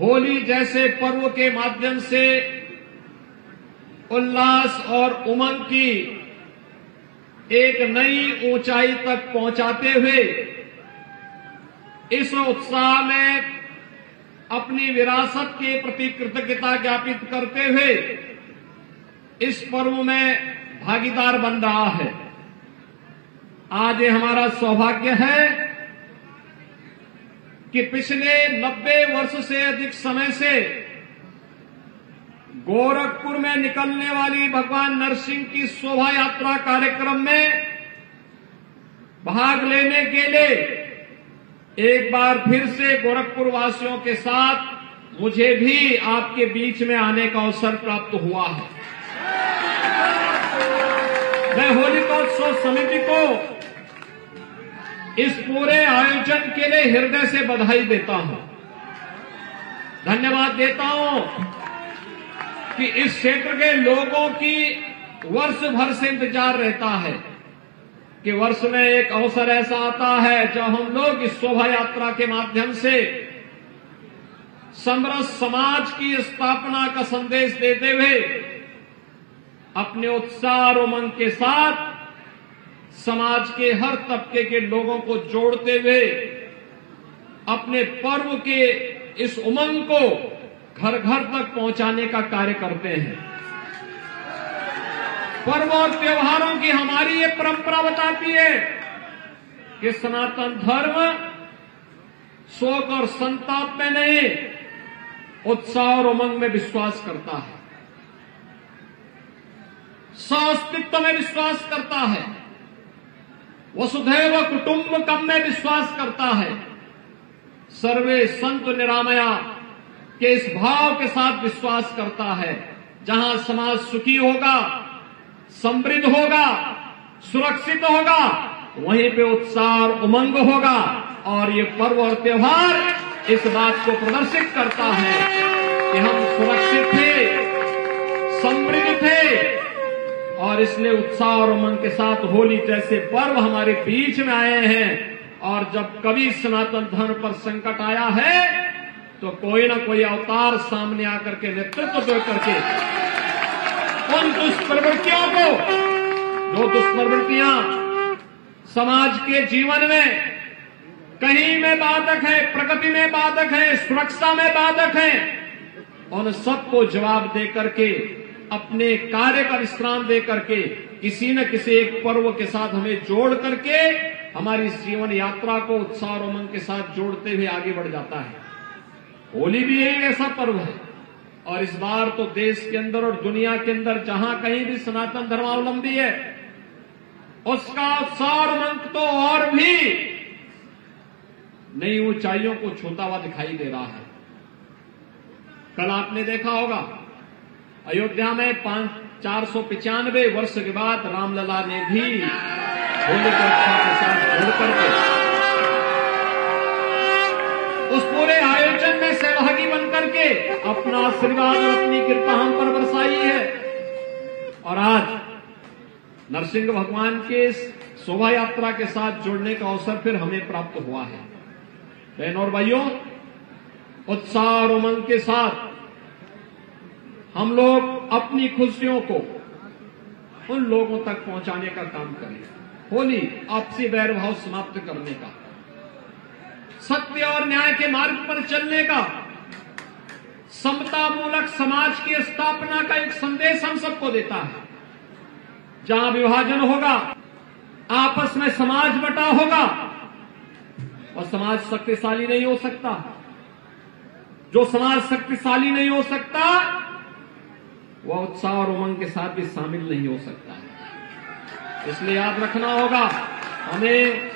होली जैसे पर्व के माध्यम से उल्लास और उमंग की एक नई ऊंचाई तक पहुंचाते हुए इस उत्साह में अपनी विरासत के प्रति कृतज्ञता ज्ञापित करते हुए इस पर्व में भागीदार बन रहा है। आज ये हमारा सौभाग्य है कि पिछले 90 वर्ष से अधिक समय से गोरखपुर में निकलने वाली भगवान नरसिंह की शोभा यात्रा कार्यक्रम में भाग लेने के लिए एक बार फिर से गोरखपुर वासियों के साथ मुझे भी आपके बीच में आने का अवसर प्राप्त हुआ है। मैं होलिकोत्सव समिति को इस पूरे आयोजन के लिए हृदय से बधाई देता हूं, धन्यवाद देता हूं कि इस क्षेत्र के लोगों की वर्ष भर से इंतजार रहता है कि वर्ष में एक अवसर ऐसा आता है जब हम लोग इस शोभा यात्रा के माध्यम से समरस समाज की स्थापना का संदेश देते हुए अपने उत्साह और उमंग के साथ समाज के हर तबके के लोगों को जोड़ते हुए अपने पर्व के इस उमंग को घर घर तक पहुंचाने का कार्य करते हैं। पर्व और त्योहारों की हमारी ये परंपरा बताती है कि सनातन धर्म शोक और संताप में नहीं, उत्साह और उमंग में विश्वास करता है, सह-अस्तित्व में विश्वास करता है, वसुधैव कुटुंबकम में विश्वास करता है, सर्वे संतु निरामया के इस भाव के साथ विश्वास करता है। जहां समाज सुखी होगा, समृद्ध होगा, सुरक्षित होगा, वहीं पे उत्साह और उमंग होगा। और ये पर्व और त्योहार इस बात को प्रदर्शित करता है कि हम सुरक्षित थे, समृद्ध थे, और इसलिए उत्साह और उमंग के साथ होली जैसे पर्व हमारे बीच में आए हैं। और जब कभी सनातन धर्म पर संकट आया है तो कोई ना कोई अवतार सामने आकर के नेतृत्व दे करके उन दुष्प्रवृत्तियों को, जो दुष्प्रवृत्तियां समाज के जीवन में कहीं में बाधक है, प्रगति में बाधक है, सुरक्षा में बाधक है, उन सबको जवाब दे करके, अपने कार्य का विश्राम दे करके, किसी न किसी एक पर्व के साथ हमें जोड़ करके हमारी जीवन यात्रा को उत्साह और उमंग के साथ जोड़ते हुए आगे बढ़ जाता है। होली भी यही ऐसा पर्व है। और इस बार तो देश के अंदर और दुनिया के अंदर जहां कहीं भी सनातन धर्मावलंबी है, उसका उत्साह और उमंग तो और भी नई ऊंचाइयों को छूता हुआ दिखाई दे रहा है। कल आपने देखा होगा अयोध्या में 495 वर्ष के बाद रामलला ने भी होली के उत्साह के साथ जुड़ करके उस पूरे आयोजन में सहभागी बनकर के अपना आशीर्वाद और अपनी कृपा हम पर बरसाई है। और आज नरसिंह भगवान के शोभा यात्रा के साथ जुड़ने का अवसर फिर हमें प्राप्त हुआ है। बहनों और भाइयों, उत्साह और उमंग के साथ हम लोग अपनी खुशियों को उन लोगों तक पहुंचाने का काम करें। होली आपसी वैरभाव समाप्त करने का, सत्य और न्याय के मार्ग पर चलने का, समता मूलक समाज की स्थापना का एक संदेश हम सबको देता है। जहां विभाजन होगा, आपस में समाज बटा होगा, और समाज शक्तिशाली नहीं हो सकता। जो समाज शक्तिशाली नहीं हो सकता वह उत्साह और उमंग के साथ भी शामिल नहीं हो सकता है। इसलिए याद रखना होगा, हमें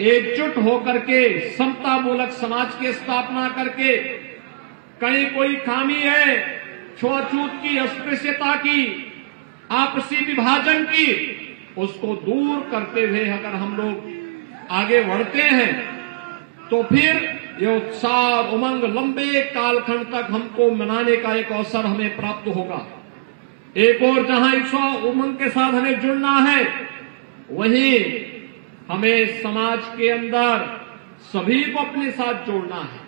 एकजुट होकर के समता मूलक समाज की स्थापना करके, कहीं कोई खामी है छुआछूत की, अस्पृश्यता की, आपसी विभाजन की, उसको दूर करते हुए अगर हम लोग आगे बढ़ते हैं तो फिर ये उत्साह और उमंग लंबे कालखंड तक हमको मनाने का एक अवसर हमें प्राप्त होगा। एक और जहां इस उमंग के साथ हमें जुड़ना है, वहीं हमें समाज के अंदर सभी को अपने साथ जोड़ना है।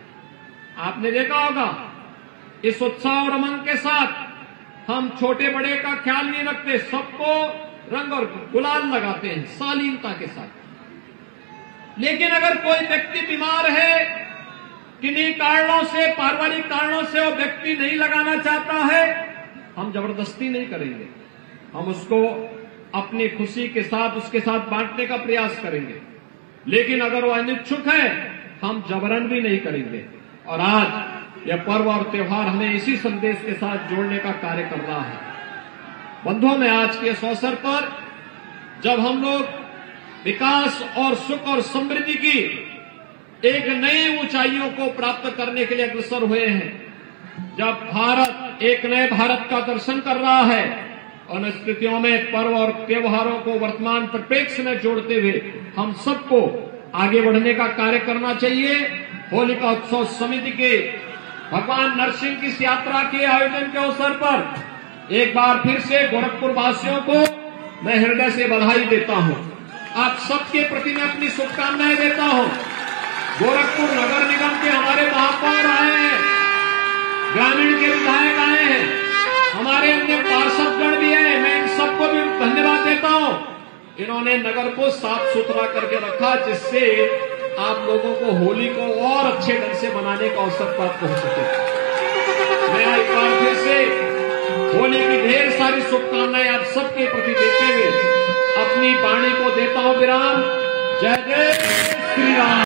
आपने देखा होगा इस उत्साह और उमंग के साथ हम छोटे बड़े का ख्याल नहीं रखते, सबको रंग और गुलाल लगाते हैं शालीनता के साथ। लेकिन अगर कोई व्यक्ति बीमार है, किन्हीं कारणों से, पारिवारिक कारणों से वो व्यक्ति नहीं लगाना चाहता है, हम जबरदस्ती नहीं करेंगे, हम उसको अपनी खुशी के साथ उसके साथ बांटने का प्रयास करेंगे। लेकिन अगर वो अनिच्छुक है, हम जबरन भी नहीं करेंगे। और आज यह पर्व और त्योहार हमें इसी संदेश के साथ जोड़ने का कार्य कर रहा है। बंधुओं में आज के इस अवसर पर जब हम लोग विकास और सुख और समृद्धि की एक नई ऊंचाइयों को प्राप्त करने के लिए अग्रसर हुए हैं, जब भारत एक नए भारत का दर्शन कर रहा है, उन स्थितियों में पर्व और त्योहारों को वर्तमान परिप्रेक्ष्य में जोड़ते हुए हम सबको आगे बढ़ने का कार्य करना चाहिए। होलिका उत्सव समिति के भगवान नरसिंह की इस यात्रा के आयोजन के अवसर पर एक बार फिर से गोरखपुर वासियों को मैं हृदय से बधाई देता हूं। आप सबके प्रति मैं अपनी शुभकामनाएं देता हूं। गोरखपुर नगर निगम के हमारे महापौर आए हैं, ग्रामीण के विधायक आए हैं, हमारे अन्य पार्षदगण भी हैं, मैं इन सबको भी धन्यवाद देता हूं। इन्होंने नगर को साफ सुथरा करके रखा, जिससे आप लोगों को होली को और अच्छे ढंग से मनाने का अवसर प्राप्त हो सके। मैं एक बार फिर से होली की ढेर सारी शुभकामनाएं आप सबके प्रति देते हुए अपनी वाणी को देता हूं विराम। जय जय श्री राम।